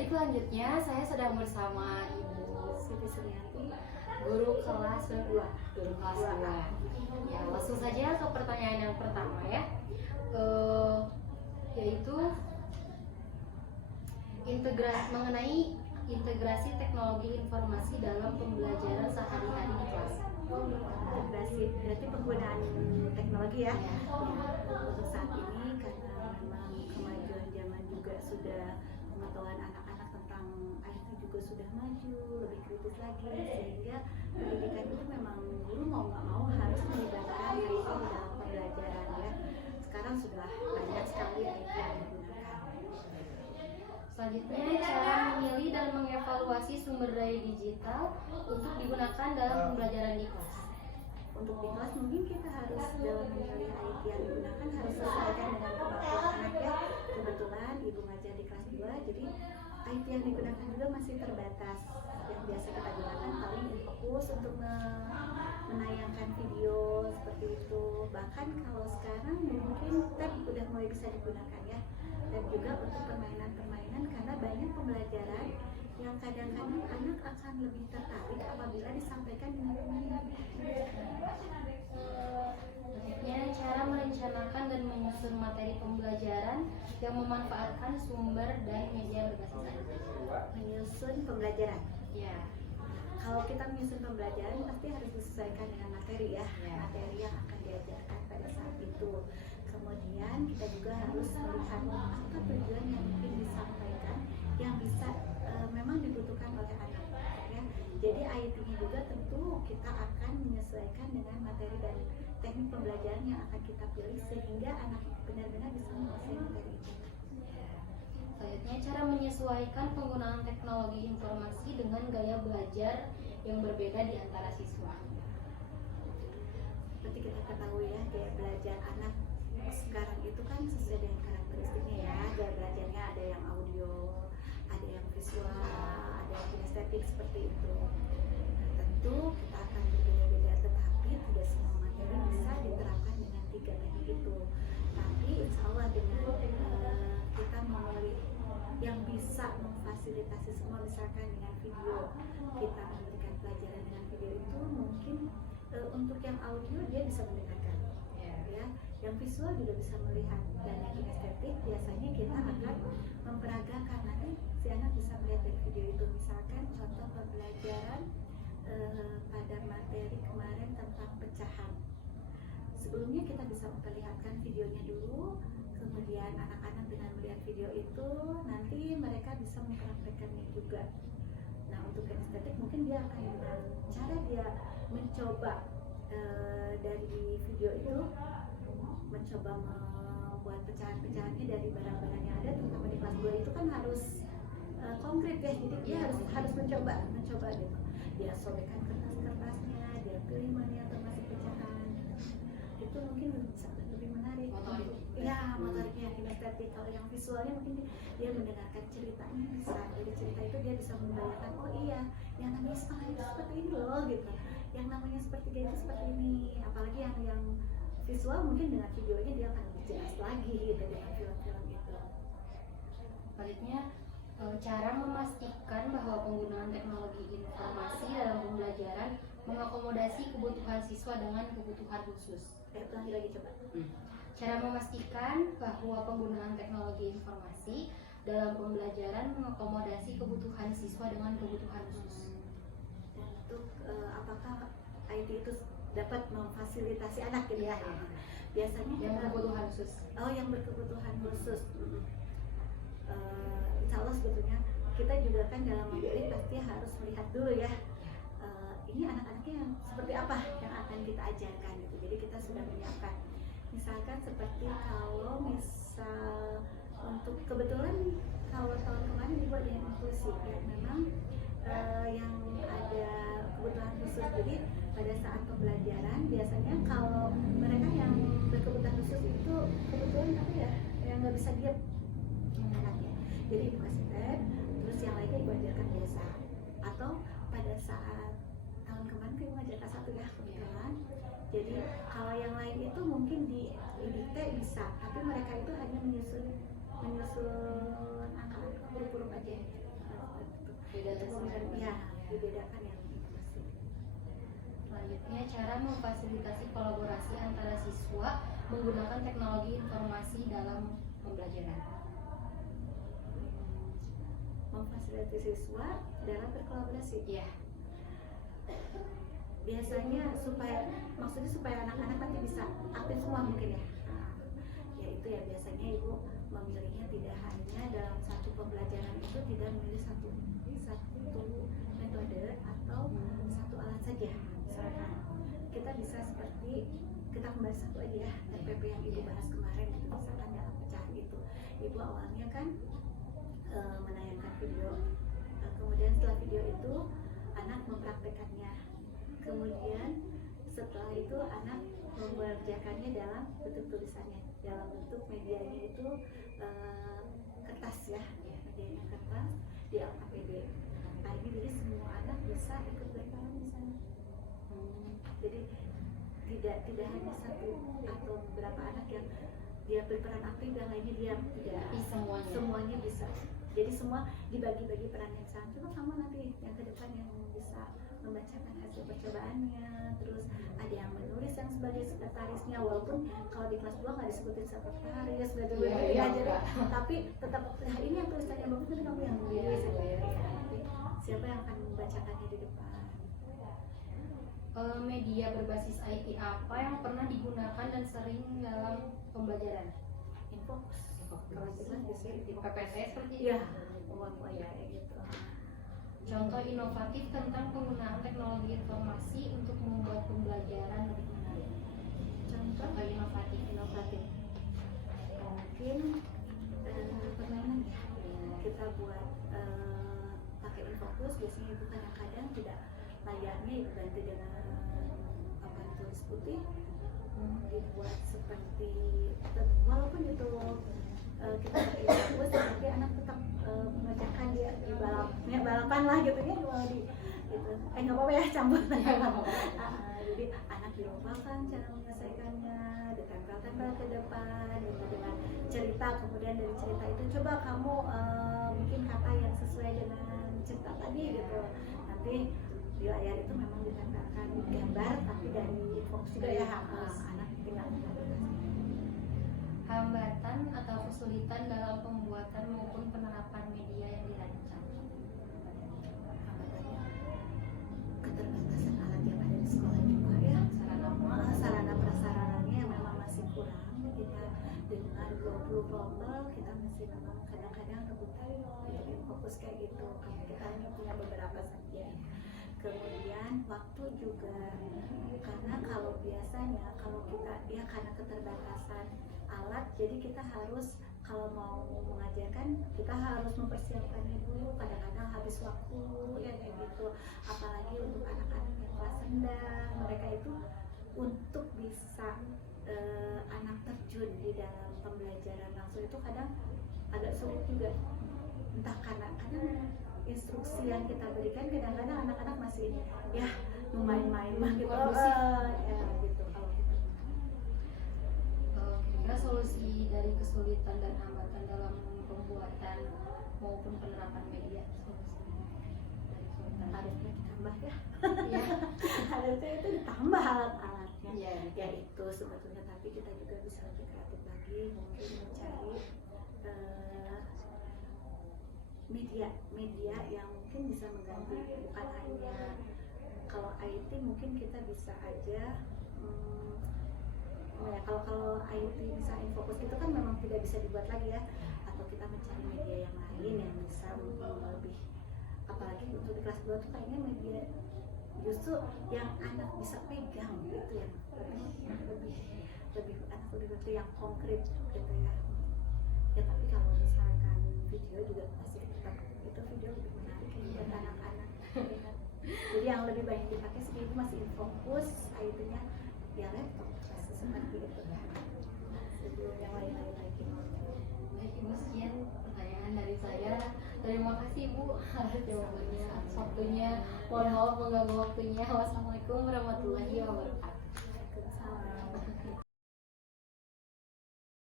Baik, selanjutnya saya sedang bersama Ibu Siti Suryanti, guru kelas 2. Guru kelas 2. Ya, langsung saja ke pertanyaan yang pertama ya. Yaitu mengenai integrasi teknologi informasi dalam pembelajaran sehari-hari di kelas. integrasi berarti penggunaan teknologi ya. Ya. Untuk saat ini karena memang kemajuan zaman juga sudah, pengetahuan anak-anak tentang IT juga sudah maju, lebih kritis lagi, sehingga pendidikan itu memang guru mau nggak mau harus melibatkan IT di dalam pembelajaran ya. Sekarang sudah banyak sekali IT yang digunakan. Selanjutnya, cara memilih dan mengevaluasi sumber daya digital untuk digunakan dalam pembelajaran di kelas. Untuk di kelas mungkin kita harus dalam memilih IT yang digunakan harus sesuaikan dengan kemampuan anak ya. Kebetulan ibu ngajar di kelas 2, jadi IT yang digunakan juga masih terbatas. Yang biasa kita gunakan paling fokus untuk menayangkan video seperti itu. Bahkan kalau sekarang mungkin tab udah mulai bisa digunakan ya. Dan juga untuk permainan-permainan, karena banyak pembelajaran yang kadang-kadang anak akan lebih tertarik apabila disampaikan dengan permainan. Selanjutnya, cara merencanakan dan menyusun materi pembelajaran yang memanfaatkan sumber dan media berbasis IT. Menyusun pembelajaran. Ya. Kalau kita menyusun pembelajaran pasti harus disesuaikan dengan materi ya, materi yang akan diajarkan pada saat itu. Kemudian kita juga harus melihat apa tujuan yang ingin disampaikan, yang bisa memang dibutuhkan oleh anak ya. Jadi IT-nya juga tentu kita akan menyesuaikan dengan materi dan teknik pembelajaran yang akan kita pilih, sehingga anak benar-benar bisa menguasai materi itu. Selanjutnya, cara menyesuaikan penggunaan teknologi informasi dengan gaya belajar yang berbeda di antara siswa. Seperti kita ketahui ya, gaya belajar anak sekarang itu kan sesuai dengan karakteristiknya ya. Gaya belajarnya ada yang audio, ada yang visual, ada yang kinestetik seperti itu. Nah, tentu kita akan berbeda-beda, tetapi tidak semua materi bisa diterapkan dengan tiga teknik itu. Tapi insya Allah dengan kita memilih yang bisa memfasilitasi semua, misalkan dengan video, kita memberikan pelajaran dengan video itu mungkin untuk yang audio dia bisa mendengarkan ya, yang visual juga bisa melihat, dan yang kinestetik biasanya kita akan memperagakan, nanti si anak bisa melihat dari video itu. Misalkan contoh pembelajaran pada materi kemarin tentang pecahan, sebelumnya kita bisa memperlihatkan videonya dulu, kemudian anak-anak dengan melihat video itu nanti mereka bisa mempraktekannya juga. Nah, untuk kinestetik mungkin dia akan dengan cara dia mencoba dari video itu, mencoba membuat pecahan-pecahannya dari barang-barang yang ada, terutama di kelas 2 itu kan harus konkret ya, jadi dia harus mencoba gitu. Dia sobekkan kertas-kertasnya, dia pilih mana yang termasuk pecahan. Itu mungkin lebih menarik. Ya, motoriknya kinestetik. Kalau yang visualnya mungkin dia mendengarkan ceritanya bisa. Dari cerita itu dia bisa membayangkan, oh iya, yang namanya setengah itu seperti ini loh gitu. Yang namanya sepertiga itu seperti ini. Apalagi yang visual mungkin dengan videonya dia akan lebih jelas lagi gitu dengan film-film itu. Selanjutnya, cara memastikan bahwa penggunaan teknologi informasi dalam pembelajaran mengakomodasi kebutuhan siswa dengan kebutuhan khusus. Ulangi lagi coba. Cara memastikan bahwa penggunaan teknologi informasi dalam pembelajaran mengakomodasi kebutuhan siswa dengan kebutuhan khusus. Dan untuk apakah IT itu dapat memfasilitasi anak gitu ya? Biasanya yang berkebutuhan khusus. Oh, yang berkebutuhan khusus. Insya Allah sebetulnya kita juga kan dalam memilih pasti harus melihat dulu ya, ini anak-anaknya yang seperti apa yang akan kita ajarkan gitu. Jadi kita sudah menyiapkan. Misalkan seperti kalau misal untuk kebetulan kalau tahun kemarin ibu ada yang inklusif ya, memang yang ada kebutuhan khusus. Jadi pada saat pembelajaran biasanya kalau mereka yang berkebutuhan khusus itu kebetulan apa ya, yang nggak bisa diam anaknya, jadi ibu kasih tab, terus yang lainnya ibu ajarkan biasa. Atau pada saat tahun kemarin ibu ngajar kelas 1 ya kebetulan, jadi kalau yang lain itu mungkin di dikte bisa, tapi mereka itu hanya menyusun angka huruf-huruf aja. dibedakan yang itu sih. Selanjutnya, cara memfasilitasi kolaborasi antara siswa menggunakan teknologi informasi dalam pembelajaran. Memfasilitasi siswa dalam berkolaborasi. Ya. Biasanya maksudnya supaya anak-anak nanti bisa aktif semua mungkin ya. Ya itu ya, biasanya ibu memilihnya tidak hanya dalam satu pembelajaran itu, tidak memilih satu metode atau satu alat saja. Misalkan kita bisa seperti, kita kembali satu aja ya, RPP yang ibu bahas kemarin itu, misalkan dalam pecahan itu ibu awalnya kan menayangkan video, kemudian setelah video itu anak mempraktekannya, kemudian setelah itu anak mengerjakannya dalam bentuk tulisannya, dalam bentuk medianya itu kertas ya, medianya kertas di LKPD. Nah ini jadi semua anak bisa ikut berperan di sana. Jadi tidak hanya satu atau beberapa anak yang dia berperan aktif dan lainnya dia tidak, semuanya bisa. Jadi semua dibagi-bagi peran yang sama. Coba kamu nanti yang ke depan yang bisa membacakan hasil percobaannya, terus ada yang menulis yang sebagai sekretarisnya, walaupun kalau di kelas 2 nggak disebutin sekretaris, nggak jadi, tapi tetap ini yang tulisannya bagus, tapi kamu yang nulis nanti siapa yang akan membacakannya di depan. Media berbasis IT apa yang pernah digunakan dan sering dalam pembelajaran? Infokus. Kalau jelas biasanya Di PPT seperti itu. ya, ya gitu. Contoh inovatif tentang penggunaan teknologi informasi untuk membuat pembelajaran lebih menarik. Contoh inovatif. Mungkin permainan ya. Kita buat pakai Infokus, biasanya ibu kadang-kadang tidak layarnya ibu ganti dengan papan tulis putih, dibuat seperti, walaupun itu kita pakai Infokus, tapi anak tetap mengerjakan dia di balapan lah gitu ya, mau di gitu. Nggak apa-apa ya, campur. Jadi anak dilombakan cara menyelesaikannya, ditempel-tempel ke depan gitu, dengan cerita, kemudian dari cerita itu coba kamu bikin kata yang sesuai dengan cerita tadi gitu. Nanti di layar itu memang ditempelkan gambar, tapi dari Fox juga ya, anak tinggal Hambatan atau kesulitan dalam pembuatan maupun penerapan media yang dirancang. hambatannya keterbatasan alat yang ada di sekolah juga ya, sarana prasarananya yang memang masih kurang. Kita dengan 20 rombel kita masih memang kadang-kadang rebutan untuk fokus kayak gitu, karena kita hanya punya beberapa saja. Kemudian waktu juga, karena kalau biasanya kalau kita ya karena keterbatasan alat, jadi kita harus kalau mau mengajarkan kita harus mempersiapkannya dulu, kadang-kadang habis waktu ya kayak gitu. Apalagi untuk anak-anak yang kelas rendah, mereka itu untuk bisa anak terjun di dalam pembelajaran langsung itu kadang agak sulit juga, entah karena instruksi yang kita berikan kadang-kadang anak-anak masih ya main-main mah gitu, ya gitu. Kalau kita Kira-kira solusi dari kesulitan dan hambatan dalam pembuatan maupun penerapan media, harusnya ditambah ya, ya. harusnya itu ditambah alat-alatnya. Ya. Ya itu sebetulnya, tapi kita juga bisa lebih kreatif lagi, mungkin mencari media yang mungkin bisa mengganti, bukan hanya kalau IT mungkin kita bisa aja ya, kalau IT bisa Infokus itu kan memang tidak bisa dibuat lagi ya, atau kita mencari media yang lain yang bisa lebih, apalagi untuk di kelas 2 tuh kayaknya media justru yang anak bisa pegang gitu, yang lebih anak lebih betul yang konkret gitu ya. Ya tapi kalau misalkan video juga masih tetap itu video lebih menarik buat anak-anak. Jadi yang lebih banyak dipakai sih itu masih Infokus, IT-nya ya laptop seperti itu ya. Sebelum yang lain-lain lagi. Baik Ibu, sekian pertanyaan dari saya. Terima kasih Ibu atas jawabannya, atas waktunya. Mohon maaf mengganggu waktunya. Wassalamualaikum warahmatullahi wabarakatuh.